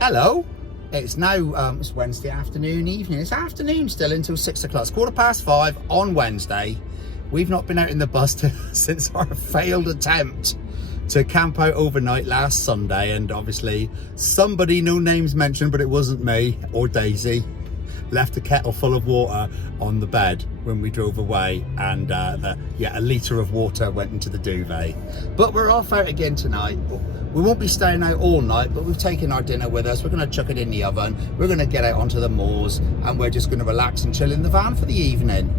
Hello. It's now it's Wednesday evening. It's afternoon still until 6 o'clock. It's 5:15 on Wednesday. We've not been out in the bus since our failed attempt to camp out overnight last Sunday, and obviously somebody, no names mentioned, but it wasn't me or Daisy, left a kettle full of water on the bed when we drove away, and a litre of water went into the duvet. But we're off out again tonight. We won't be staying out all night, but we've taken our dinner with us. We're going to chuck it in the oven. We're going to get out onto the moors, and we're just going to relax and chill in the van for the evening.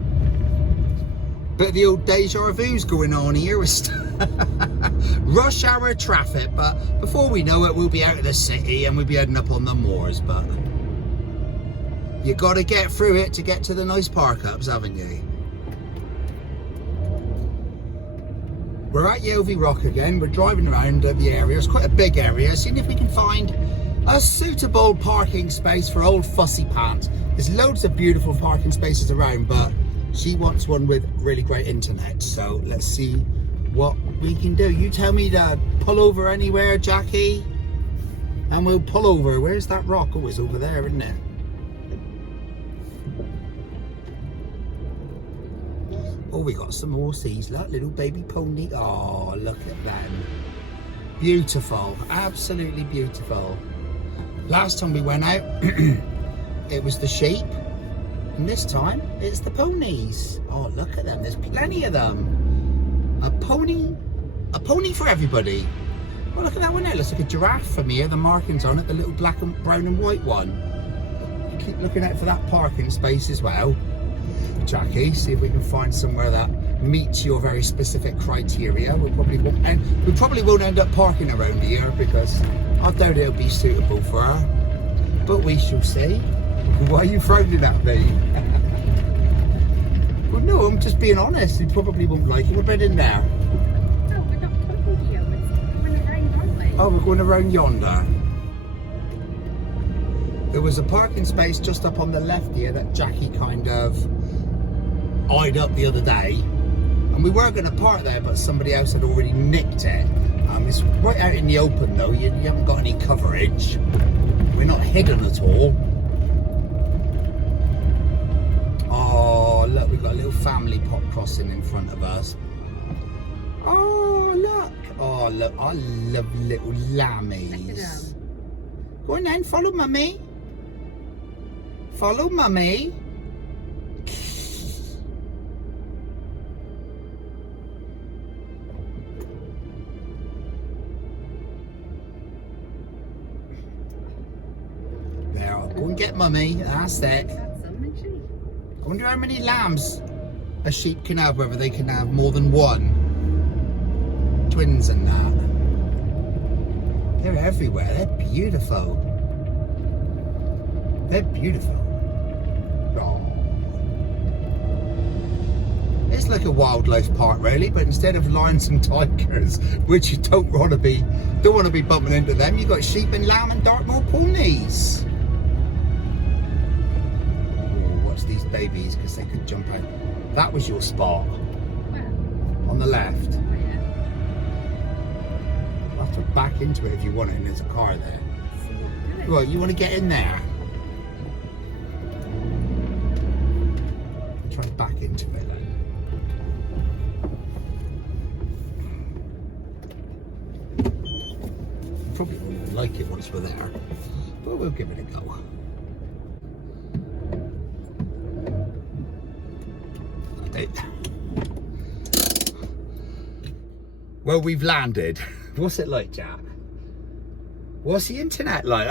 Bit of the old deja vu's going on here with rush hour traffic, but before we know it, we'll be out of the city and we'll be heading up on the moors. But you got to get through it to get to the nice park ups, haven't you? We're at Yeovil Rock again. We're driving around the area. It's quite a big area, seeing if we can find a suitable parking space for old Fussy Pants. There's loads of beautiful parking spaces around, but she wants one with really great internet. So let's see what we can do. You tell me to pull over anywhere, Jackie, and we'll pull over. Where's that rock? Oh, it's over there, isn't it? Oh, we got some horses, look, little baby pony. Oh, look at them. Beautiful, absolutely beautiful. Last time we went out, it was the sheep, and this time it's the ponies. Oh, look at them, there's plenty of them. A pony for everybody. Oh, look at that one there, looks like a giraffe from here, the markings on it, the little black and brown and white one. Keep looking out for that parking space as well, Jackie. See if we can find somewhere that meets your very specific criteria. We probably won't end up parking around here because I doubt it'll be suitable for her, but we shall see. Why are you frowning at me? Well, no, I'm just being honest. You probably won't like it. We're bed in there. No, we're not talking here. We're going around, aren't we? Oh, we're going around yonder. There was a parking space just up on the left here that Jackie kind of eyed up the other day, and we were going to park there, but somebody else had already nicked it. It's right out in the open though. You haven't got any coverage. We're not hidden at all. Oh, look, we've got a little family pot crossing in front of us. Oh, look. Oh, look, I love little lammies. Go on then, follow mummy. Follow mummy. There, I'll go and get mummy. That's it. I wonder how many lambs a sheep can have, whether they can have more than one. Twins and that. They're everywhere. They're beautiful. They're beautiful. Oh. It's like a wildlife park, really, but instead of lions and tigers, which you don't want to be bumping into them, you've got sheep and lamb and Dartmoor ponies. Oh, watch these babies, because they could jump out. That was your spot. Where? On the left. Oh, yeah. You'll have to back into it if you want it, and there's a car there. See, Right, you want to get in there? Try to back into it then. Probably won't like it once we're there, but we'll give it a go. Well, we've landed. What's it like, Jack? What's the internet like?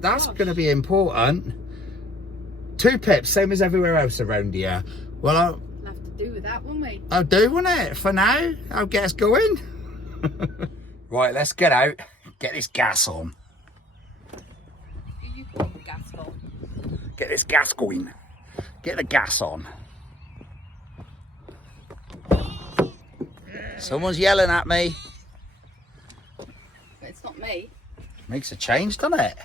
That's going to be important. 2 pips, same as everywhere else around here. Well, I'll have to do with that, won't we? I'll do, won't it? For now, I'll get us going. Right, let's get out. Get this gas on. You put the gas on. Get this gas going. Get the gas on. Someone's yelling at me. But it's not me. Makes a change, doesn't it?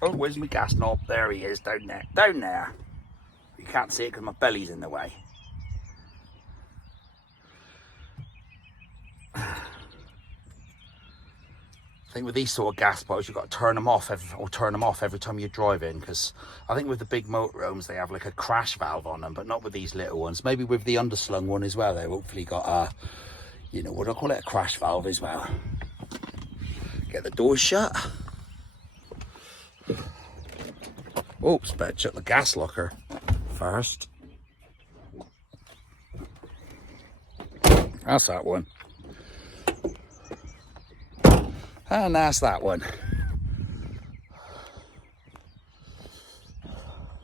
Oh, where's my gas knob? There he is, down there. Down there. can't see it because my belly's in the way. I think with these sort of gas bottles, you've got to turn them off every time you're driving, because I think with the big motorhomes, they have like a crash valve on them, but not with these little ones. Maybe with the underslung one as well, they've hopefully got a, you know, what do I call it, a crash valve as well. Get the doors shut. Oops, better shut the gas locker first. That's that one. And that's that one.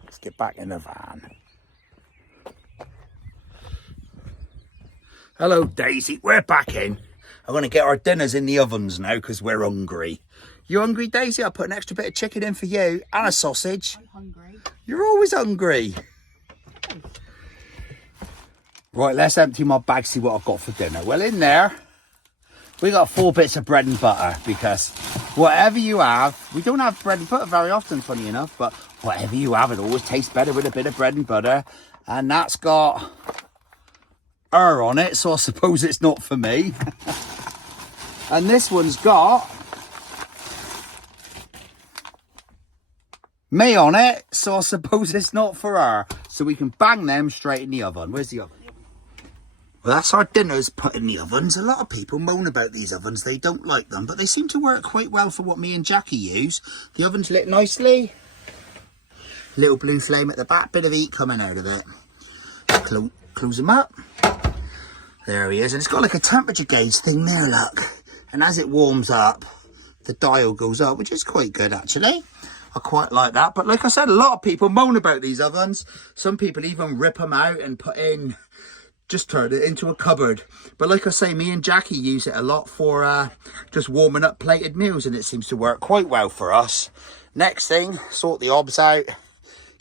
Let's get back in the van. Hello, Daisy. We're back in. I'm going to get our dinners in the ovens now because we're hungry. You hungry, Daisy? I'll put an extra bit of chicken in for you and a sausage. I'm hungry. You're always hungry. Right, let's empty my bag, see what I've got for dinner. Well, in there, we got 4 bits of bread and butter, because whatever you have, we don't have bread and butter very often, funny enough, but whatever you have, it always tastes better with a bit of bread and butter. And that's got her on it, so I suppose it's not for me. And this one's got me on it, so I suppose it's not for her. So we can bang them straight in the oven. Where's the oven? Well, that's our dinners put in the ovens. A lot of people moan about these ovens. They don't like them, but they seem to work quite well for what me and Jackie use. The oven's lit nicely. Little blue flame at the back, bit of heat coming out of it. Close them up. There he is. And it's got like a temperature gauge thing there, look. And as it warms up, the dial goes up, which is quite good, actually. I quite like that. But like I said, a lot of people moan about these ovens. Some people even rip them out and put in, just turn it into a cupboard. But like I say, me and Jackie use it a lot for just warming up plated meals, and it seems to work quite well for us. Next thing, sort the obs out,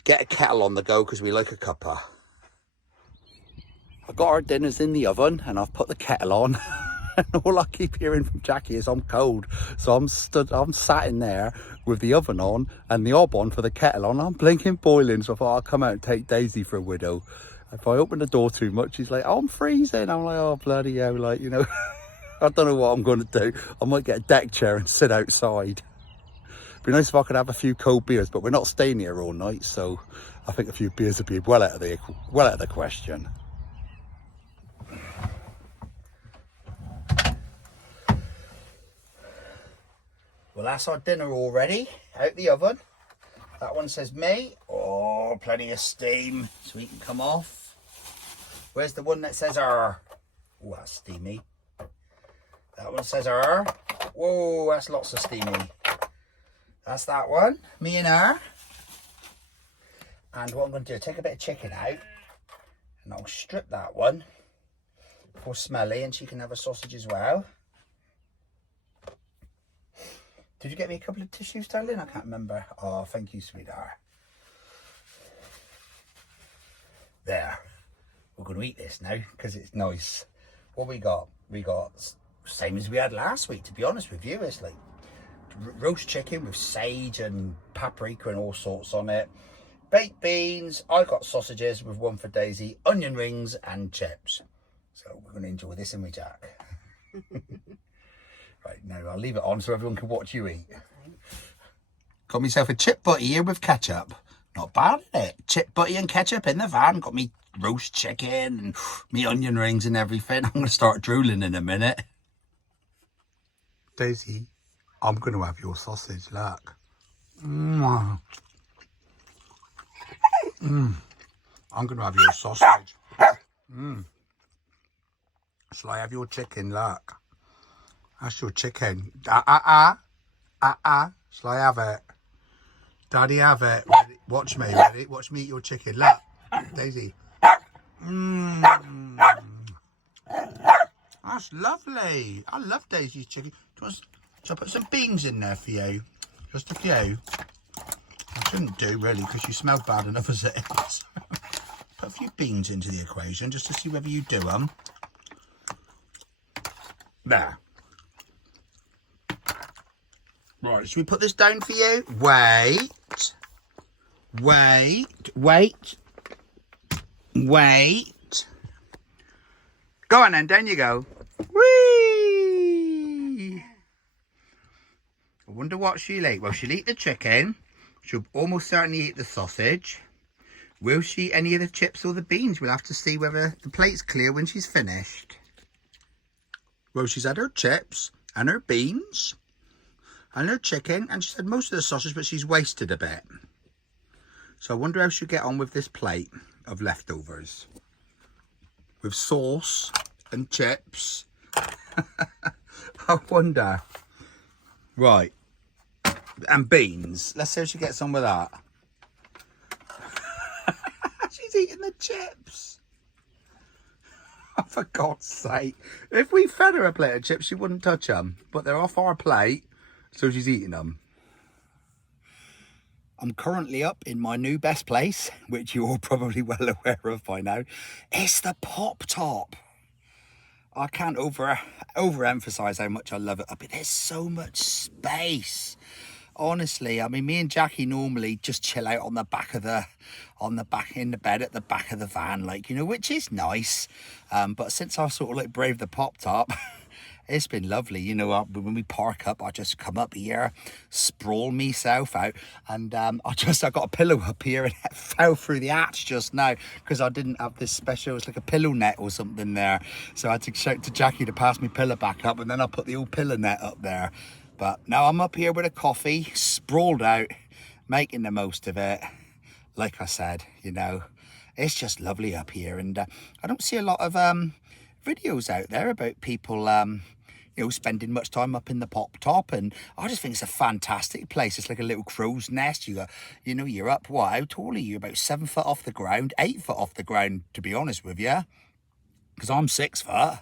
get a kettle on the go because we like a cuppa. I've got our dinners in the oven and I've put the kettle on. And all I keep hearing from Jackie is I'm cold. So I'm sat in there with the oven on and the hob on for the kettle on. I'm blinking boiling, so I thought I'll come out and take Daisy for a widow. If I open the door too much, she's like, oh, I'm freezing. I'm like, oh, bloody hell, like, you know, I don't know what I'm going to do. I might get a deck chair and sit outside. Be nice if I could have a few cold beers, but we're not staying here all night, so I think a few beers would be well out of the question. Well, that's our dinner already, out the oven. That one says me. Oh, plenty of steam, so we can come off. Where's the one that says her? Oh, that's steamy. That one says her. Whoa, that's lots of steamy. That's that one, me and her. And what I'm going to do, take a bit of chicken out, and I'll strip that one for Smelly, and she can have a sausage as well. Did you get me a couple of tissues, darling? I can't remember. Oh, thank you, sweetheart. There. We're going to eat this now because it's nice. What we got? We got same as we had last week, to be honest with you. It's like roast chicken with sage and paprika and all sorts on it. Baked beans. I got sausages with one for Daisy, onion rings and chips. So we're going to enjoy this, and we, Jack. Right, now I'll leave it on so everyone can watch you eat. Got myself a chip butty here with ketchup. Not bad, is it? Chip butty and ketchup in the van. Got me roast chicken and me onion rings and everything. I'm going to start drooling in a minute. Daisy, I'm going to have your sausage, look. I'm going to have your sausage. Shall I have your chicken, look? That's your chicken. Shall I have it? Daddy, have it. Ready? Watch me, ready? Watch me eat your chicken. Look, Daisy. That's lovely. I love Daisy's chicken. Shall I put some beans in there for you? Just a few. I shouldn't do, really, because you smell bad enough as it is. Put a few beans into the equation just to see whether you do them. There. Right, should we put this down for you? Wait. Wait. Go on then, down you go. Whee! I wonder what she'll eat. Well, she'll eat the chicken. She'll almost certainly eat the sausage. Will she eat any of the chips or the beans? We'll have to see whether the plate's clear when she's finished. Well, she's had her chips and her beans and her chicken, and she's had most of the sausage, but she's wasted a bit. So I wonder how she'll get on with this plate of leftovers. With sauce and chips. I wonder. Right. And beans. Let's see if she gets on with that. She's eating the chips. Oh, for God's sake. If we fed her a plate of chips, she wouldn't touch them. But they're off our plate, so she's eating them. I'm currently up in my new best place, which you're all probably well aware of by now. It's the Pop Top. I can't overemphasize how much I love it up here. There's so much space. Honestly, I mean, me and Jackie normally just chill out in the bed at the back of the van, like, you know, which is nice. But since I sort of like braved the Pop Top, it's been lovely. You know, when we park up, I just come up here, sprawl myself out, and I got a pillow up here and it fell through the arch just now because I didn't have this special, it's like a pillow net or something there. So I had to shout to Jackie to pass me pillow back up, and then I put the old pillow net up there. But now I'm up here with a coffee, sprawled out, making the most of it. Like I said, you know, it's just lovely up here. And I don't see a lot of videos out there about people, you know, spending much time up in the Pop Top. And I just think it's a fantastic place. It's like a little crow's nest. You got, you know, you're up, what, how tall are you? About 7 foot off the ground, 8 foot off the ground, to be honest with you. Because I'm 6 foot.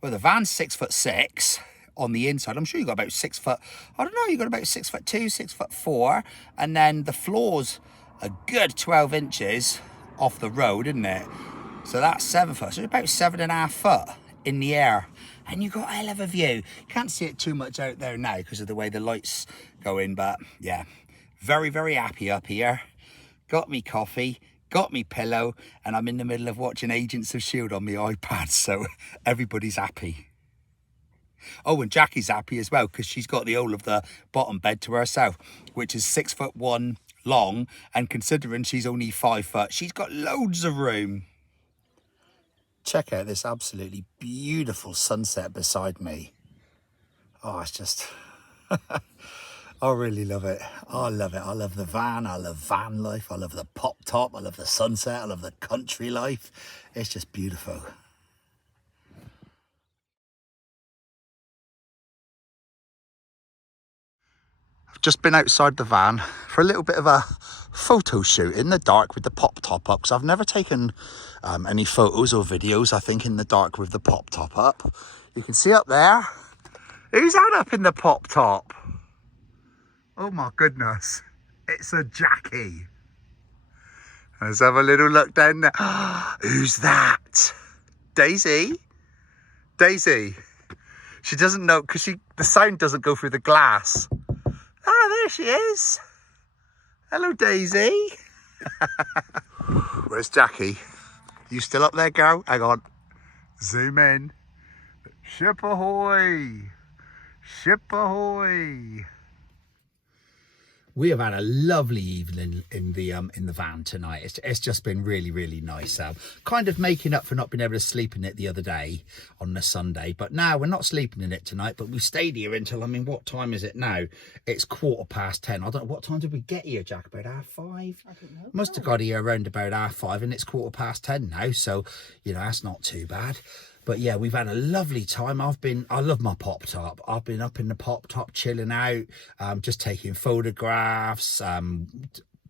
Well, the van's 6'6". On the inside, I'm sure you got about 6 foot, I don't know, you got about 6'2", 6'4", and then the floor's a good 12 inches off the road, isn't it? So that's 7 foot, so about 7.5 foot in the air, and you got a hell of a view. You can't see it too much out there now because of the way the lights go in, but yeah, very, very happy up here. Got me coffee, got me pillow, and I'm in the middle of watching Agents of S.H.I.E.L.D. on my iPad, so everybody's happy. Oh, and Jackie's happy as well because she's got the whole of the bottom bed to herself, which is 6'1" long, and considering she's only 5 foot, she's got loads of room. Check out this absolutely beautiful sunset beside me. Oh, it's just... I really love it. I love it. I love the van. I love van life. I love the Pop Top. I love the sunset. I love the country life. It's just beautiful. Just been outside the van for a little bit of a photo shoot in the dark with the Pop Top up, because I've never taken any photos or videos, I think, in the dark with the Pop Top up. You can see up there. Who's that up in the Pop Top? Oh my goodness, it's a Jackie. Let's have a little look down there. Who's that? Daisy? Daisy. She doesn't know because the sound doesn't go through the glass. Ah, there she is. Hello, Daisy. Where's Jackie? You still up there, girl? Hang on. Zoom in. Ship ahoy. Ship ahoy. We have had a lovely evening in the van tonight. It's just been really, really nice. Kind of making up for not being able to sleep in it the other day on the Sunday. But now we're not sleeping in it tonight, but we stayed here until, I mean, what time is it now? It's 10:15. I don't know, what time did we get here, Jack? About 5:30? I don't know. Must have got here around about 5:30, and it's 10:15 now. So, you know, that's not too bad. But yeah, we've had a lovely time. I love my Pop Top. I've been up in the Pop Top chilling out, just taking photographs,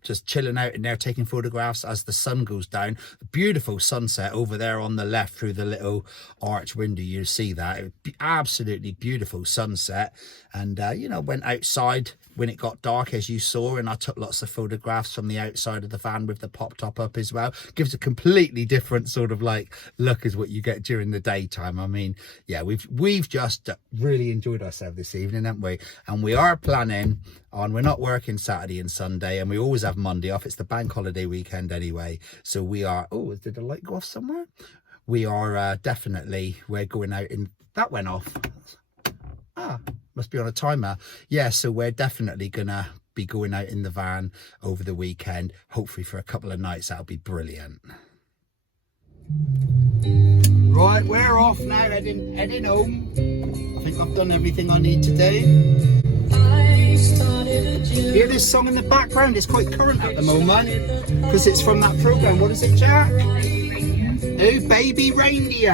just chilling out in there taking photographs as the sun goes down. Beautiful sunset over there on the left through the little arch window. You see that. It would be absolutely beautiful sunset. And, you know, went outside when it got dark, as you saw, and I took lots of photographs from the outside of the van with the pop top up as well. Gives a completely different sort of like look as what you get during the daytime. I mean, yeah, we've just really enjoyed ourselves this evening, haven't we? And we are planning on, we're not working Saturday and Sunday, and we always have Monday off. It's the bank holiday weekend anyway. So we are, oh, did the light go off somewhere? We are we're going out in, that went off. Ah, must be on a timer. Yeah, so we're definitely gonna be going out in the van over the weekend, hopefully for a couple of nights. That'll be brilliant. Right, we're off now, heading home. I think I've done everything I need to do. Hear this song in the background? It's quite current at the moment because it's from that program. What is it, Jack? Oh, Baby Reindeer.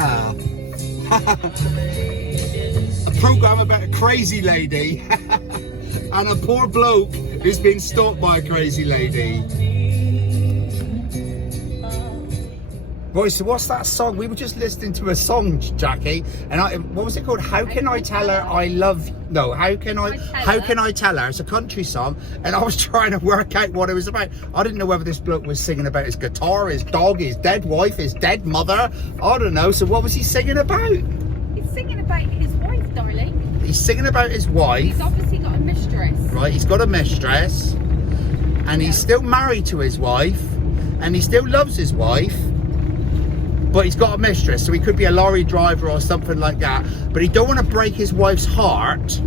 A program about a crazy lady and a poor bloke who's been stalked by a crazy lady. Right, so what's that song? We were just listening to a song, Jackie, and what was it called? How Can I Tell Her I Love? No, How Can I Tell Her? It's a country song, and I was trying to work out what it was about. I didn't know whether this bloke was singing about his guitar, his dog, his dead wife, his dead mother. I don't know. So what was he singing about? He's singing about his wife, darling. He's singing about his wife. He's obviously got a mistress. Right, he's got a mistress, and he's still married to his wife, and he still loves his wife. But he's got a mistress, so he could be a lorry driver or something like that. But he don't want to break his wife's heart.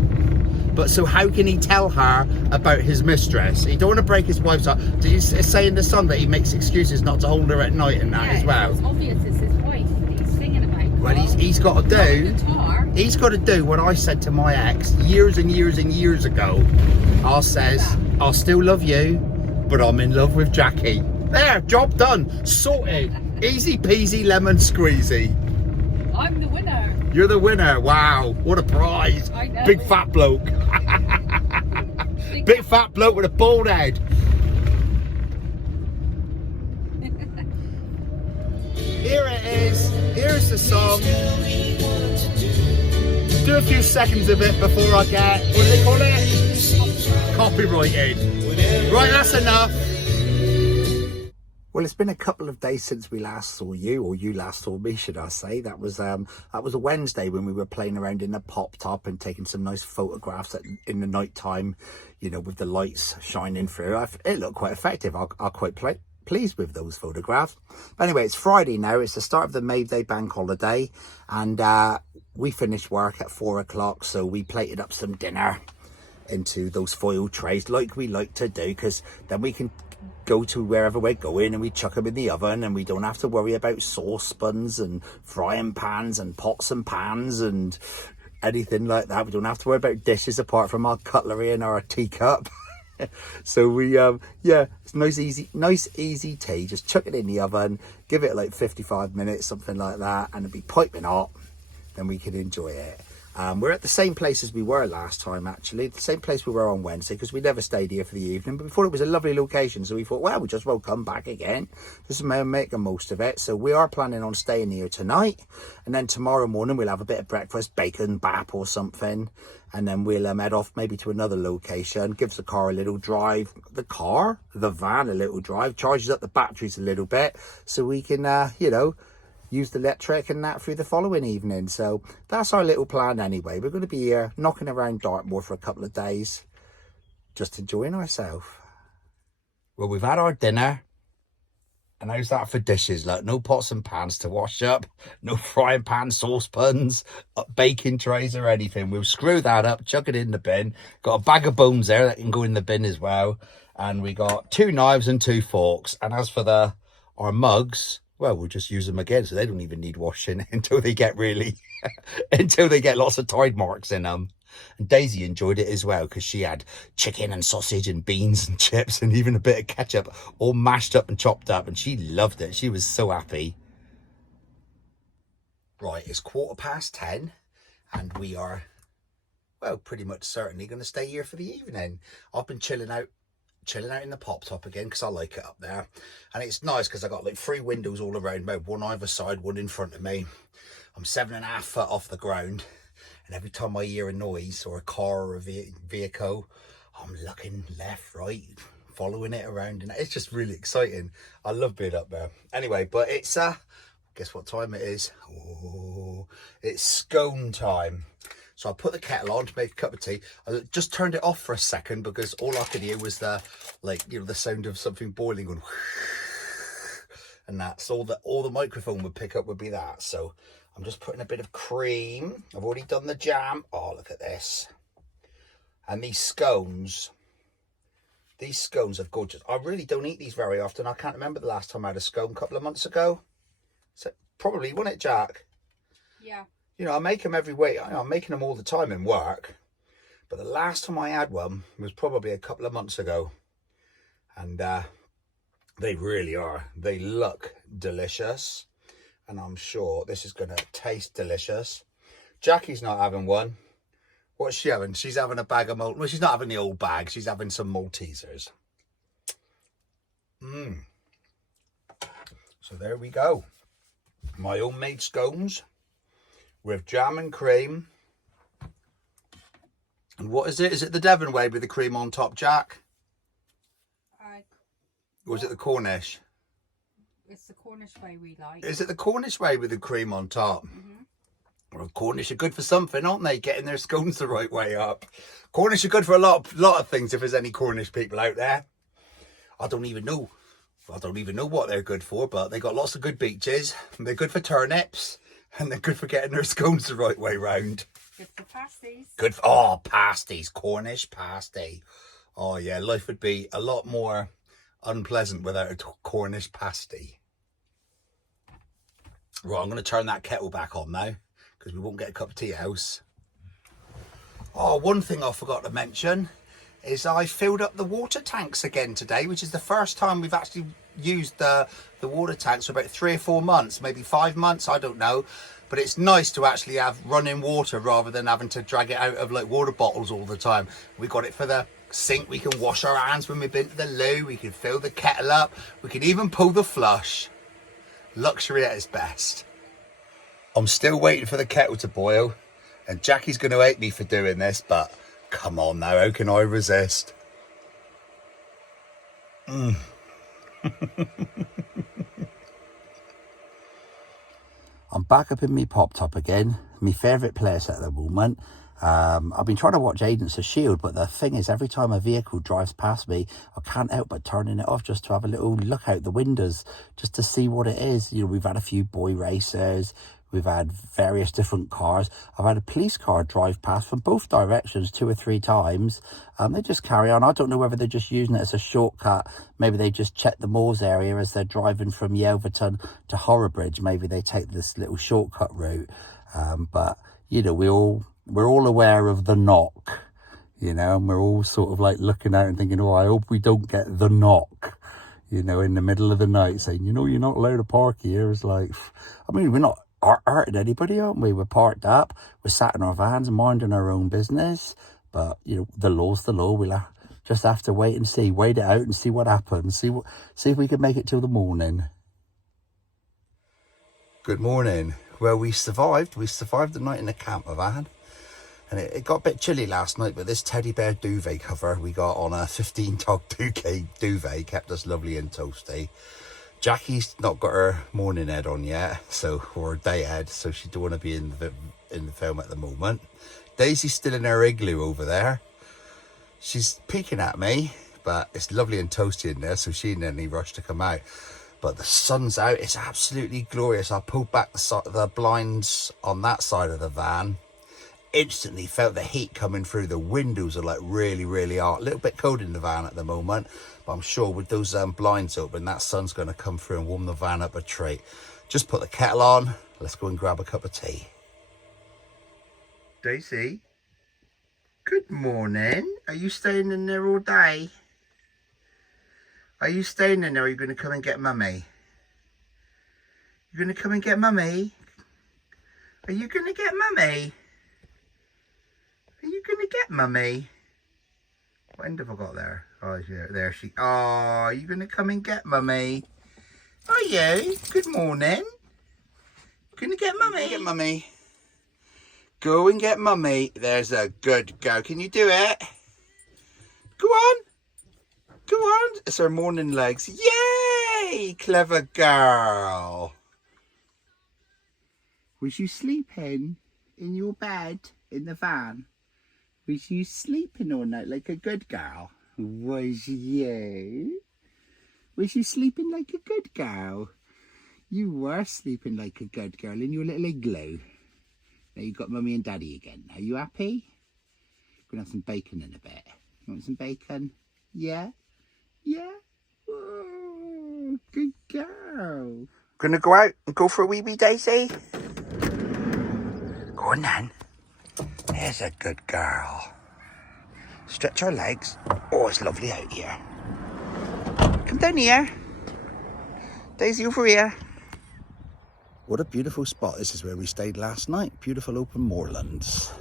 But so how can he tell her about his mistress? He don't want to break his wife's heart. Did you say in the song that he makes excuses not to hold her at night and that as well? It's obvious it's his wife that he's singing about. Well, he's got to do. He's got to do what I said to my ex years and years and years ago. I says, I'll still love you, but I'm in love with Jackie. There, job done, sorted. Easy peasy lemon squeezy. I'm the winner. You're the winner. Wow, what a prize. I know. Big fat bloke. Big fat bloke with a bald head. Here it is. Here's the song. Do a few seconds of it before I get, what do they call it? Copyrighted. Right, that's enough. Well, it's been a couple of days since we last saw you, or you last saw me, should I say. That was a Wednesday when we were playing around in the pop top and taking some nice photographs in the night time, you know, with the lights shining through. It looked quite effective. I'm quite pleased with those photographs. But anyway, it's Friday now. It's the start of the May Day bank holiday, and we finished work at 4 o'clock, so we plated up some dinner into those foil trays like we like to do, because then we can go to wherever we're going and we chuck them in the oven, and we don't have to worry about saucepans and frying pans and pots and pans and anything like that. We don't have to worry about dishes apart from our cutlery and our teacup. So we yeah, it's nice easy tea. Just chuck it in the oven, give it like 55 minutes, something like that, and it'll be piping hot. Then we can enjoy it. We're at the same place as we were last time, actually. The same place we were on Wednesday, because we never stayed here for the evening. But we thought it was a lovely location, so we thought, well, we just won't come back again. Just make the most of it. So we are planning on staying here tonight. And then tomorrow morning, we'll have a bit of breakfast, bacon, bap or something. And then we'll head off maybe to another location. Gives the car a little drive. The van a little drive. Charges up the batteries a little bit. So we can, you know, use the electric and that through the following evening. So that's our little plan anyway. We're going to be here knocking around Dartmoor for a couple of days, just enjoying ourselves. Well, we've had our dinner, and how's that for dishes? Like, no pots and pans to wash up, no frying pan, saucepans, baking trays or anything. We'll screw that up, chuck it in the bin. Got a bag of bones there that can go in the bin as well, and we got 2 knives and 2 forks. And as for our mugs, well, we'll just use them again, so they don't even need washing until they get until they get lots of Tide marks in them. And Daisy enjoyed it as well, because she had chicken and sausage and beans and chips and even a bit of ketchup all mashed up and chopped up, and she loved it. She was so happy. Right, it's 10:15, and we are, well, pretty much certainly going to stay here for the evening. I've been chilling out in the pop top again, because I like it up there, and it's nice because I got like 3 windows all around me, one either side, one in front of me. I'm 7.5 foot off the ground, And every time I hear a noise or a car or a vehicle, I'm looking left, right, following it around, and it's just really exciting. I love being up there. Anyway, but it's guess what time it is? Oh, it's scone time. So I put the kettle on to make a cup of tea. I just turned it off for a second because all I could hear was the, like, you know, the sound of something boiling going, and that's all the microphone would pick up would be that. So I'm just putting a bit of cream. I've already done the jam. Oh, look at this. And these scones are gorgeous. I really don't eat these very often. I can't remember the last time I had a scone, a couple of months ago. So probably, wasn't it, Jack? Yeah. You know, I make them every week. I'm making them all the time in work. But the last time I had one was probably a couple of months ago. And they really are. They look delicious. And I'm sure this is going to taste delicious. Jackie's not having one. What's she having? She's having a bag of Maltesers. Well, she's not having the old bag. She's having some Maltesers. So there we go. My homemade scones with jam and cream. And what is it? Is it the Devon way with the cream on top, Jack? Or is it the Cornish? It's the Cornish way we like. Is it the Cornish way with the cream on top? Mm-hmm. Well, Cornish are good for something, aren't they? Getting their scones the right way up. Cornish are good for a lot of things. If there's any Cornish people out there, I don't even know what they're good for. But they got lots of good beaches. They're good for turnips, and they're good for getting their scones the right way round. Good for pasties. Good for pasties, Cornish pasty. Oh yeah, life would be a lot more unpleasant without a Cornish pasty. Right, I'm going to turn that kettle back on now because we won't get a cup of tea else. Oh, one thing I forgot to mention is I filled up the water tanks again today, which is the first time we've actually used the water tanks for about 3 or 4 months, maybe 5 months, I don't know. But it's nice to actually have running water rather than having to drag it out of like water bottles all the time. We got it for the sink. We can wash our hands when we've been to the loo. We can fill the kettle up. We can even pull the flush. Luxury at its best. I'm still waiting for the kettle to boil, and Jackie's going to hate me for doing this, but come on now, how can I resist? I'm back up in me pop top again, my favourite place at the moment. I've been trying to watch Agents of S.H.I.E.L.D., but the thing is, every time a vehicle drives past me, I can't help but turning it off just to have a little look out the windows, just to see what it is. You know, we've had a few boy racers, we've had various different cars. I've had a police car drive past from both directions 2 or 3 times. They just carry on. I don't know whether they're just using it as a shortcut. Maybe they just check the Moors area as they're driving from Yelverton to Horrobridge. Maybe they take this little shortcut route. But, you know, we're all aware of the knock, you know, and we're all sort of like looking out and thinking, oh, I hope we don't get the knock, you know, in the middle of the night saying, you know, you're not allowed to park here. It's like, I mean, we're not hurting anybody, aren't we? We're parked up, we're sat in our vans, minding our own business. But, you know, the law's the law. We'll just have to wait it out and see what happens. See if we can make it till the morning. Good morning. Well, we survived. We survived the night in the campervan. And it got a bit chilly last night, but this teddy bear duvet cover we got on a 15-dog duvet kept us lovely and toasty. Jackie's not got her morning head on yet, or day head, so she don't want to be in the film at the moment. Daisy's still in her igloo over there. She's peeking at me, but it's lovely and toasty in there, so she didn't any rush to come out. But the sun's out. It's absolutely glorious. I pulled back the blinds on that side of the van. Instantly felt the heat coming through. The windows are like really, really hot. A little bit cold in the van at the moment, but I'm sure with those blinds open, that sun's going to come through and warm the van up a treat. Just put the kettle on. Let's go and grab a cup of tea. Daisy, good morning. Are you staying in there all day? Are you staying in there, or are you going to come and get Mummy? You're going to come and get Mummy? Are you going to get Mummy? Are you going to get Mummy? What end have I got there? Oh, yeah, there she... Oh, are you going to come and get Mummy? Are you? Good morning. Going to get Mummy? Get Mummy. Go and get mummy. There's a good girl. Can you do it? Go on. Go on. It's her morning legs. Yay! Clever girl. Was you sleeping in your bed in the van? Was you sleeping all night like a good girl? Was you? Was you sleeping like a good girl? You were sleeping like a good girl in your little igloo. Now you've got mummy and daddy again. Are you happy? We're going to have some bacon in a bit. You want some bacon? Yeah? Yeah? Oh, good girl. Gonna go out and go for a wee Daisy? Go on then. There's a good girl. Stretch her legs. Oh, it's lovely out here. Come down here. Daisy, over here. What a beautiful spot. This is where we stayed last night. Beautiful open moorlands.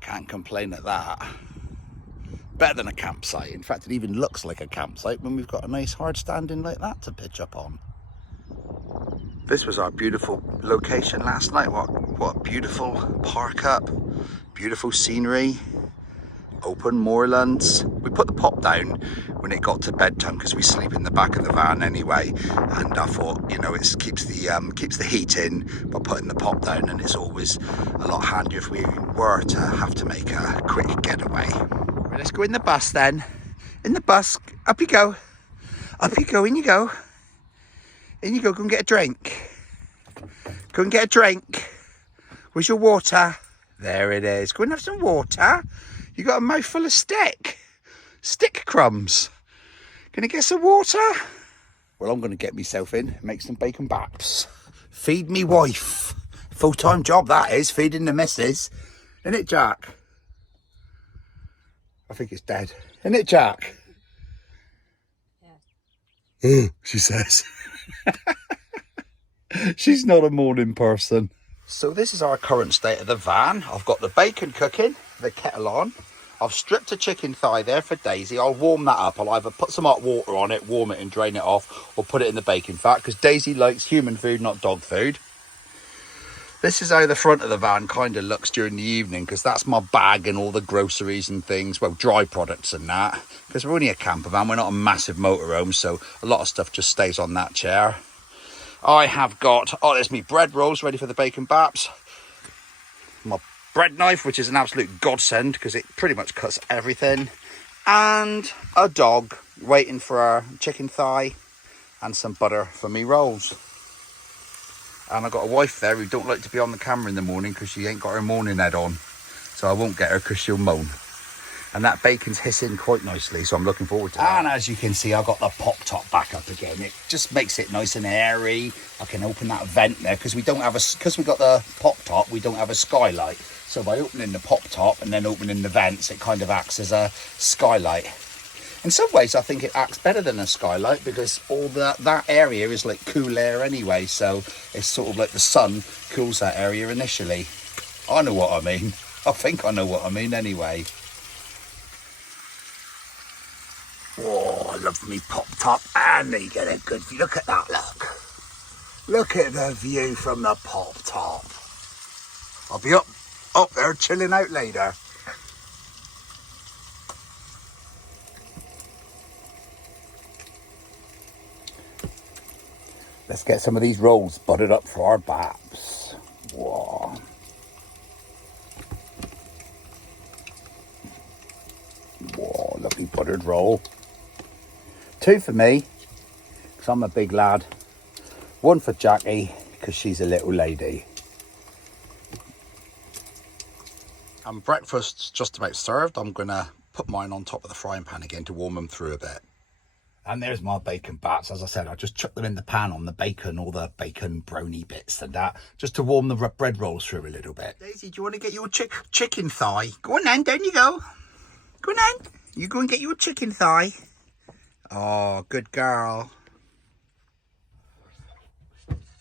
Can't complain at that. Better than a campsite. In fact, it even looks like a campsite when we've got a nice hard standing like that to pitch up on. This was our beautiful location last night. What beautiful park up. Beautiful scenery. Open moorlands. We put the pop down when it got to bedtime because we sleep in the back of the van anyway, and I thought, you know, it keeps the heat in by putting the pop down, and it's always a lot handier if we were to have to make a quick getaway. Right, let's go in the bus then. In the bus, up you go. Up you go, in you go. In you go, go and get a drink. Go and get a drink. Where's your water? There it is. Go and have some water. You got a mouthful of stick crumbs. Gonna get some water? Well, I'm gonna get myself in, make some bacon baps. Feed me wife. Full-time job that is, feeding the missus. Isn't it, Jack? I think it's dead. Isn't it, Jack? Yeah. Oh, she says. She's not a morning person. So this is our current state of the van. I've got the bacon cooking, the kettle on. I've stripped a chicken thigh there for Daisy. I'll warm that up. I'll either put some hot water on it, warm it and drain it off, or put it in the bacon fat, because Daisy likes human food, not dog food. This is how the front of the van kind of looks during the evening, because that's my bag and all the groceries and things, well, dry products and that, because we're only a camper van. We're not a massive motorhome, so a lot of stuff just stays on that chair. I have got, there's me bread rolls ready for the bacon baps. My bread knife, which is an absolute godsend because it pretty much cuts everything. And a dog waiting for our chicken thigh and some butter for me rolls. And I've got a wife there who don't like to be on the camera in the morning because she ain't got her morning head on. So I won't get her because she'll moan. And that bacon's hissing quite nicely, so I'm looking forward to that. And as you can see, I've got the pop top back up again. It just makes it nice and airy. I can open that vent there because we got the pop top, we don't have a skylight. So by opening the pop top and then opening the vents, it kind of acts as a skylight. In some ways, I think it acts better than a skylight because all that area is like cool air anyway. So it's sort of like the sun cools that area initially. I know what I mean. I think I know what I mean anyway. Oh, I love me pop top, and you get a good view. Look at that, look at the view from the pop top. I'll be up there chilling out later. Let's get some of these rolls buttered up for our baps. Whoa. Whoa, lovely buttered roll. 2 for me, because I'm a big lad. 1 for Jackie, because she's a little lady. And breakfast's just about served. I'm going to put mine on top of the frying pan again to warm them through a bit. And there's my bacon bats. As I said, I just chucked them in the pan on the bacon, all the bacon brownie bits and that, just to warm the bread rolls through a little bit. Daisy, do you want to get your chicken thigh? Go on then, down you go. Go on then. You go and get your chicken thigh. Oh, good girl.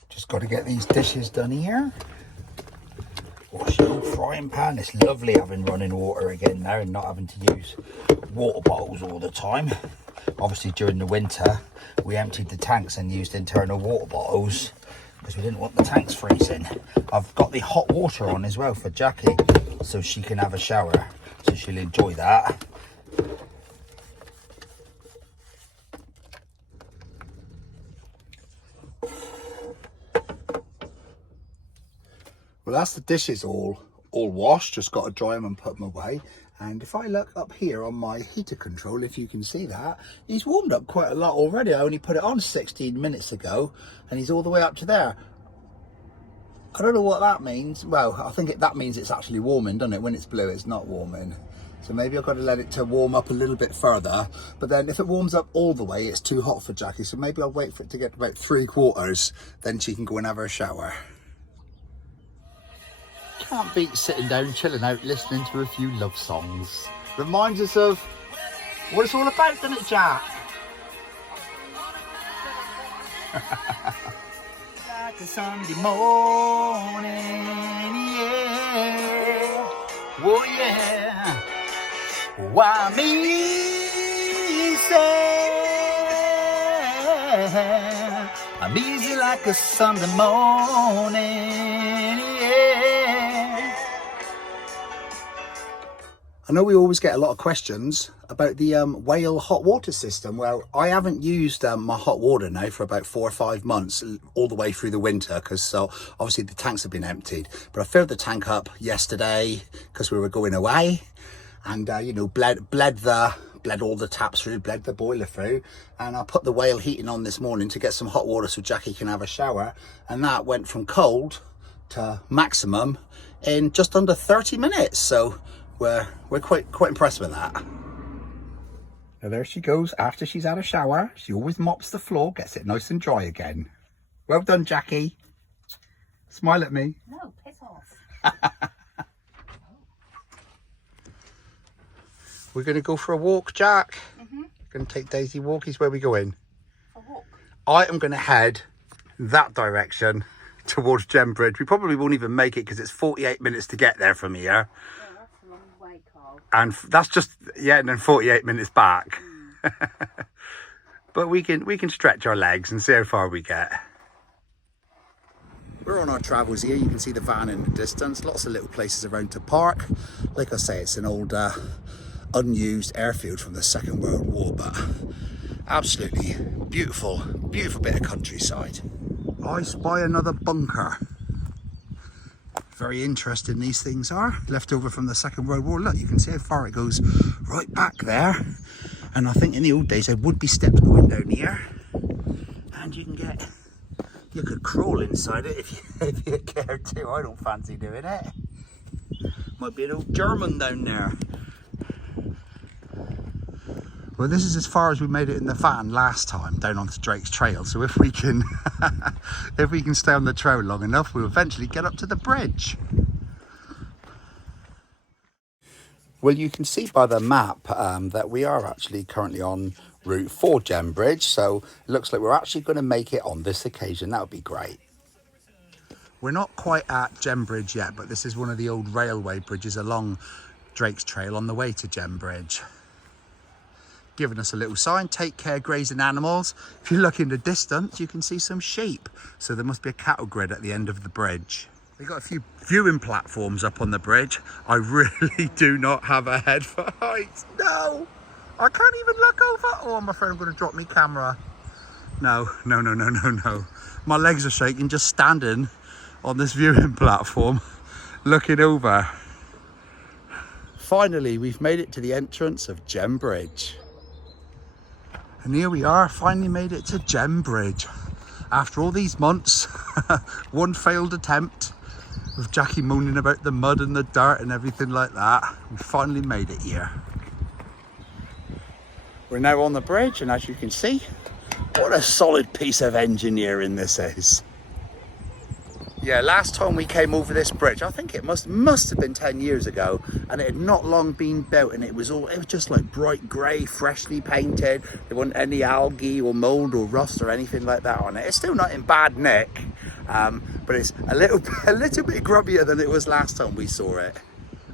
Just got to get these dishes done here. Wash the old frying pan. It's lovely having running water again now and not having to use water bottles all the time. Obviously during the winter we emptied the tanks and used internal water bottles, because we didn't want the tanks freezing. I've got the hot water on as well for Jackie, so she can have a shower, so she'll enjoy that. Well, that's the dishes all washed, just got to dry them and put them away. And if I look up here on my heater control, if you can see that, he's warmed up quite a lot already. I only put it on 16 minutes ago and he's all the way up to there. I don't know what that means. Well, I think that means it's actually warming, doesn't it? When it's blue, it's not warming. So maybe I've got to let it to warm up a little bit further. But then if it warms up all the way, it's too hot for Jackie. So maybe I'll wait for it to get about 3/4, then she can go and have her shower. Can't beat sitting down, chilling out, listening to a few love songs. Reminds us of what it's all about, doesn't it, Jack? Like a Sunday morning, yeah. Oh, yeah. Why me say I'm easy like a Sunday morning, yeah. I know we always get a lot of questions about the whale hot water system. Well, I haven't used my hot water now for about 4 or 5 months, all the way through the winter, because obviously the tanks have been emptied. But I filled the tank up yesterday because we were going away, and you know, bled all the taps through, bled the boiler through, and I put the whale heating on this morning to get some hot water so Jackie can have a shower, and that went from cold to maximum in just under 30 minutes. So we're quite impressed with that. Now there she goes. After she's had a shower, she always mops the floor, gets it nice and dry again. Well done, Jackie. Smile at me. No, piss off. We're going to go for a walk, Jack. Going to take Daisy walkies. Where are we going? A walk. I am going to head that direction towards Gembridge. We probably won't even make it because it's 48 minutes to get there from here. And that's just, yeah, and then 48 minutes back. But we can stretch our legs and see how far we get. We're on our travels here. You can see the van in the distance. Lots of little places around to park. Like I say, it's an old unused airfield from the Second World War, but absolutely beautiful bit of countryside. I spy another bunker. Very interesting these things are, left over from the Second World War. Look, you can see how far it goes right back there. And I think in the old days there would be steps going down here, and you could crawl inside it if you cared to. I don't fancy doing it. Might be an old German down there. Well, this is as far as we made it in the van last time, down onto Drakes Trail. So if we can if we can stay on the trail long enough, we'll eventually get up to the bridge. Well, you can see by the map that we are actually currently on route for Gembridge. So it looks like we're actually going to make it on this occasion. That would be great. We're not quite at Gembridge yet, but this is one of the old railway bridges along Drakes Trail on the way to Gembridge. Giving us a little sign, take care grazing animals. If you look in the distance, you can see some sheep. So there must be a cattle grid at the end of the bridge. We've got a few viewing platforms up on the bridge. I really do not have a head for heights. No, I can't even look over. Oh, I'm afraid I'm going to drop my camera. No. My legs are shaking just standing on this viewing platform, looking over. Finally, we've made it to the entrance of Gembridge. And here we are, finally made it to Gembridge. After all these months, one failed attempt, with Jackie moaning about the mud and the dirt and everything like that. We finally made it here. We're now on the bridge, and as you can see, what a solid piece of engineering this is. Yeah, last time we came over this bridge, I think it must have been 10 years ago, and it had not long been built, and it was just like bright grey, freshly painted. There wasn't any algae or mould or rust or anything like that on it. It's still not in bad nick, but it's a little bit grubbier than it was last time we saw it.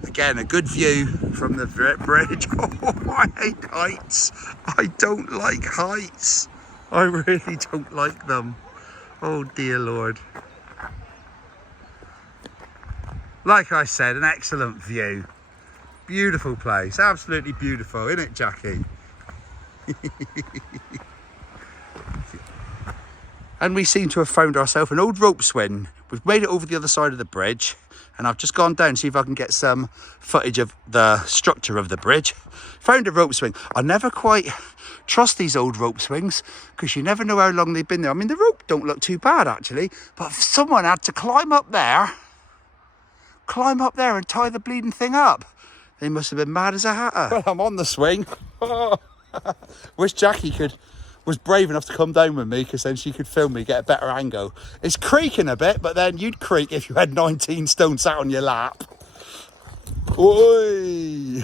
Again, a good view from the bridge. Oh, I hate heights. I don't like heights. I really don't like them. Oh dear Lord. Like I said, an excellent view. Beautiful place, absolutely beautiful, isn't it, Jackie? And we seem to have found ourselves an old rope swing. We've made it over the other side of the bridge, and I've just gone down to see if I can get some footage of the structure of the bridge. Found a rope swing. I never quite trust these old rope swings because you never know how long they've been there. I mean, the rope don't look too bad actually, but if someone had to climb up there and tie the bleeding thing up, they must have been mad as a hatter. Well, I'm on the swing. Wish Jackie was brave enough to come down with me, because then she could film me, get a better angle. It's creaking a bit, but then you'd creak if you had 19 stone sat on your lap. Oi!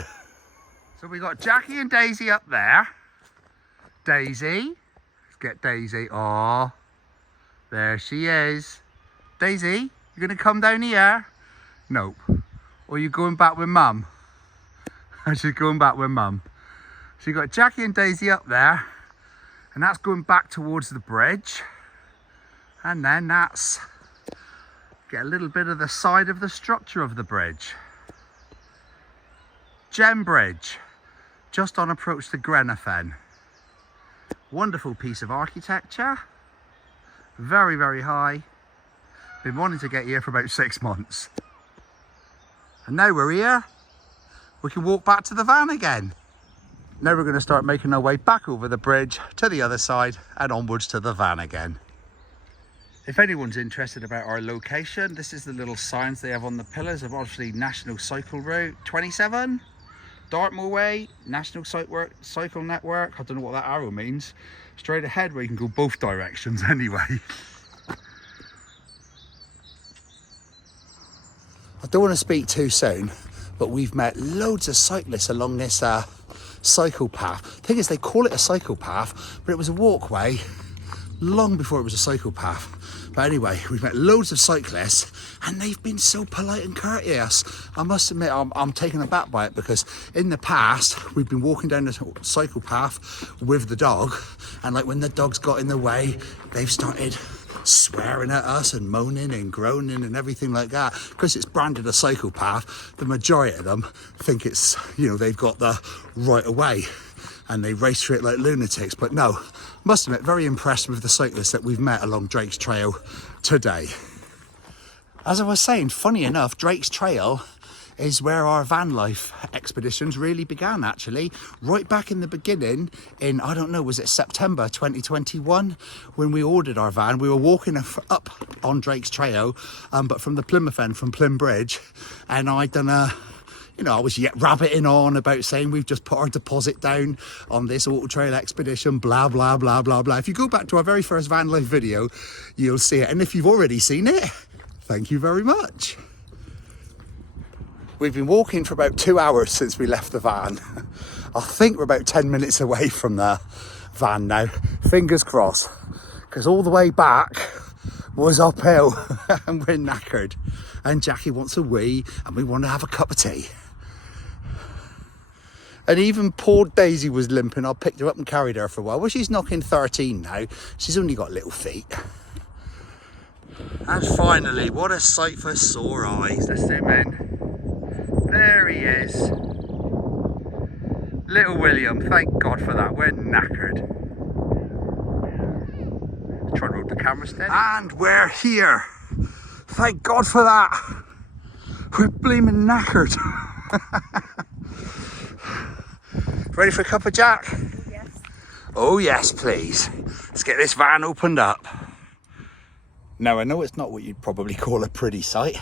So we got Jackie and Daisy up there. Daisy, let's get Daisy. Oh, there she is. Daisy, you gonna come down here? Nope. Or are you going back with Mum? She's going back with Mum. So you got Jackie and Daisy up there, and that's going back towards the bridge. And then that's get a little bit of the side of the structure of the bridge. Gem Bridge, just on approach to Grenfell. Wonderful piece of architecture. Very, very high. Been wanting to get here for about 6 months. And now we're here. We can walk back to the van again. Now we're going to start making our way back over the bridge to the other side and onwards to the van again. If anyone's interested about our location, this is the little signs they have on the pillars of obviously National Cycle Route 27, Dartmoor Way, National Cycle Network. I don't know what that arrow means. Straight ahead where you can go both directions anyway. I don't want to speak too soon, but we've met loads of cyclists along this cycle path. The thing is, they call it a cycle path, but it was a walkway long before it was a cycle path. But anyway, we've met loads of cyclists, and they've been so polite and courteous. I must admit, I'm taken aback by it, because in the past, we've been walking down the cycle path with the dog, and like when the dog's got in the way, they've started swearing at us and moaning and groaning and everything like that. Because it's branded a cycle path, the majority of them think it's, you know, they've got the right of way and they race through it like lunatics. But no, must admit, very impressed with the cyclists that we've met along Drakes Trail today. As I was saying, funny enough, Drakes Trail is where our van life expeditions really began, actually. Right back in the beginning, in, I don't know, was it September 2021, when we ordered our van. We were walking up on Drakes Trail, but from the Plymouth end, from Plym Bridge, and I'd done I was yet rabbiting on about saying we've just put our deposit down on this Autotrail expedition, blah, blah, blah, blah, blah. If you go back to our very first van life video, you'll see it. And if you've already seen it, thank you very much. We've been walking for about 2 hours since we left the van. I think we're about 10 minutes away from the van now. Fingers crossed, because all the way back was uphill and we're knackered. And Jackie wants a wee and we want to have a cup of tea. And even poor Daisy was limping. I picked her up and carried her for a while. Well, she's knocking 13 now. She's only got little feet. And finally, what a sight for sore eyes. Let's zoom in. There he is. Little William, thank God for that. We're knackered. Try to hold the camera steady. And we're here. Thank God for that. We're bleeming knackered. Ready for a cup of Jack? Yes. Oh yes, please. Let's get this van opened up. Now, I know it's not what you'd probably call a pretty sight,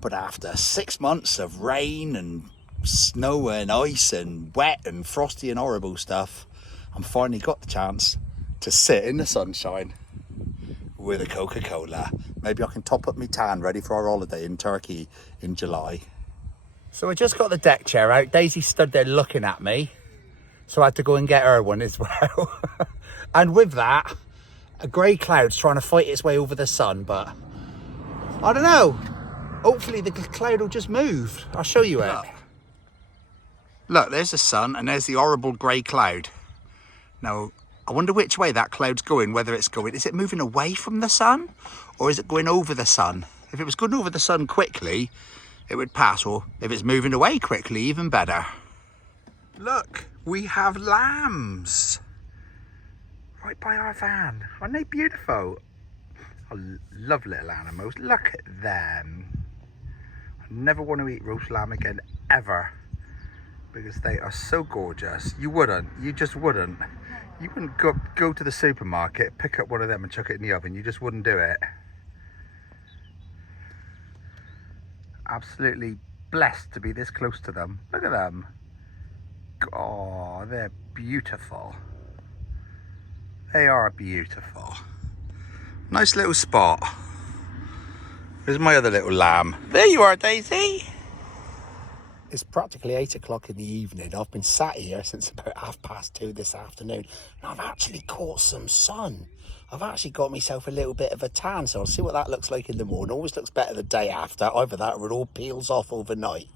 but after 6 months of rain and snow and ice and wet and frosty and horrible stuff, I'm finally got the chance to sit in the sunshine with a Coca-Cola. Maybe I can top up my tan ready for our holiday in Turkey in July. So I just got the deck chair out. Daisy stood there looking at me, so I had to go and get her one as well. And with that, a grey cloud's trying to fight its way over the sun, but I don't know. Hopefully the cloud will just move. I'll show you it. Look, there's the sun and there's the horrible grey cloud. Now, I wonder which way that cloud's going, whether it's going, is it moving away from the sun or is it going over the sun? If it was going over the sun quickly, it would pass, or if it's moving away quickly, even better. Look, we have lambs right by our van. Aren't they beautiful? I love little animals. Look at them. I never want to eat roast lamb again, ever, because they are so gorgeous. You wouldn't. You just wouldn't. You wouldn't go to the supermarket, pick up one of them and chuck it in the oven. You just wouldn't do it. Absolutely blessed to be this close to them. Look at them. Oh, they're beautiful. They are beautiful. Nice little spot. There's my other little lamb. There you are, Daisy. It's practically 8 o'clock in the evening. I've been sat here since about 2:30 this afternoon, and I've actually caught some sun. I've actually got myself a little bit of a tan, so I'll see what that looks like in the morning. Always looks better the day after. Either that or it all peels off overnight.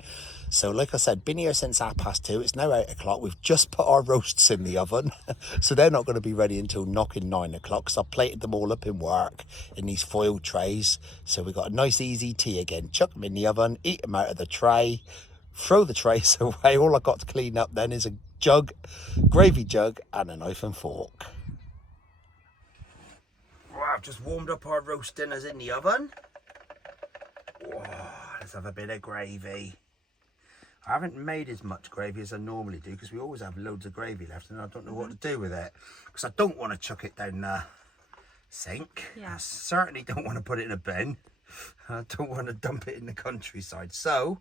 So like I said, been here since 2:30. It's now 8 o'clock. We've just put our roasts in the oven. So they're not going to be ready until knocking 9 o'clock. because I've plated them all up in work in these foil trays. So we've got a nice easy tea again. Chuck them in the oven, eat them out of the tray, throw the trays away. All I've got to clean up then is a jug, gravy jug, and a knife and fork. Well, I've just warmed up our roast dinners in the oven. Whoa, let's have a bit of gravy. I haven't made as much gravy as I normally do because we always have loads of gravy left and I don't know what to do with it. Because I don't want to chuck it down the sink. Yeah. I certainly don't want to put it in a bin. I don't want to dump it in the countryside. So,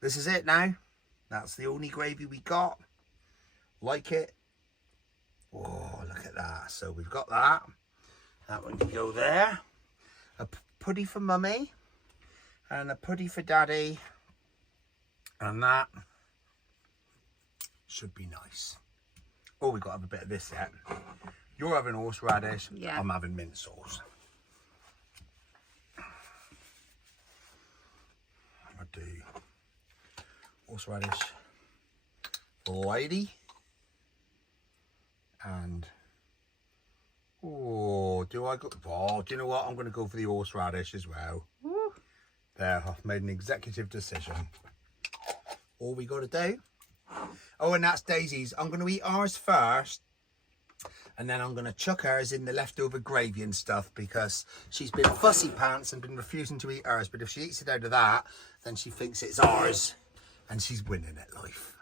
this is it now. That's the only gravy we got. Like it. Oh, look at that. So we've got that. That one can go there. A puddy for mummy. And a puddy for daddy. And that should be nice. Oh, we've got to have a bit of this yet. You're having horseradish. Yeah. I'm having mint sauce. I'm going to do horseradish for lady. And, oh, do I go? Oh, do you know what? I'm going to go for the horseradish as well. Woo. There, I've made an executive decision. All we got to do. Oh, and that's Daisy's. I'm going to eat ours first. And then I'm going to chuck hers in the leftover gravy and stuff because she's been fussy pants and been refusing to eat hers. But if she eats it out of that, then she thinks it's ours. And she's winning at life.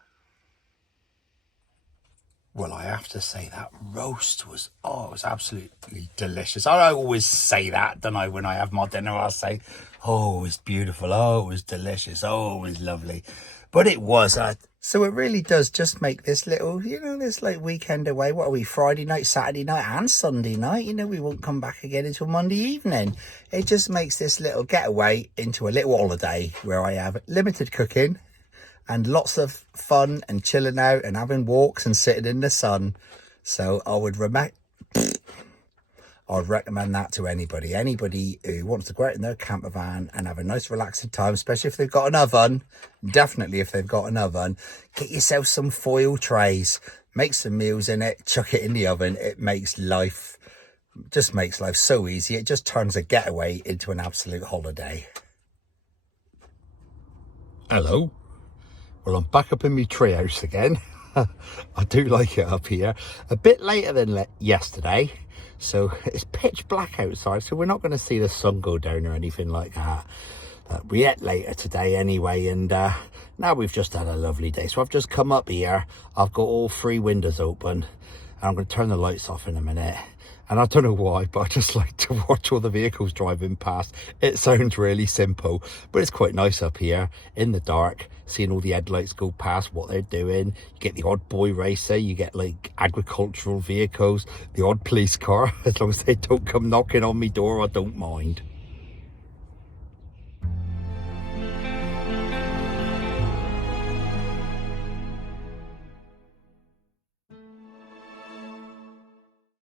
Well, I have to say that roast was, it was absolutely delicious. I always say that, don't I? When I have my dinner, I'll say, oh, it was beautiful. Oh, it was delicious. Oh, it was lovely. But it was. So it really does just make this little, this like weekend away. What are we, Friday night, Saturday night and Sunday night? We won't come back again until Monday evening. It just makes this little getaway into a little holiday where I have limited cooking and lots of fun and chilling out and having walks and sitting in the sun. So I would recommend that to anybody. Anybody who wants to go out in their camper van and have a nice relaxing time, especially if they've got an oven. Definitely if they've got an oven. Get yourself some foil trays. Make some meals in it. Chuck it in the oven. It makes life so easy. It just turns a getaway into an absolute holiday. Hello. Well, I'm back up in my treehouse again. I do like it up here. A bit later than yesterday. So it's pitch black outside. So we're not going to see the sun go down or anything like that. We ate later today anyway. And now we've just had a lovely day. So I've just come up here. I've got all 3 windows open. And I'm going to turn the lights off in a minute. And I don't know why, but I just like to watch all the vehicles driving past. It sounds really simple, but it's quite nice up here in the dark, seeing all the headlights go past, what they're doing. You get the odd boy racer, you get like agricultural vehicles, the odd police car. As long as they don't come knocking on my door, I don't mind.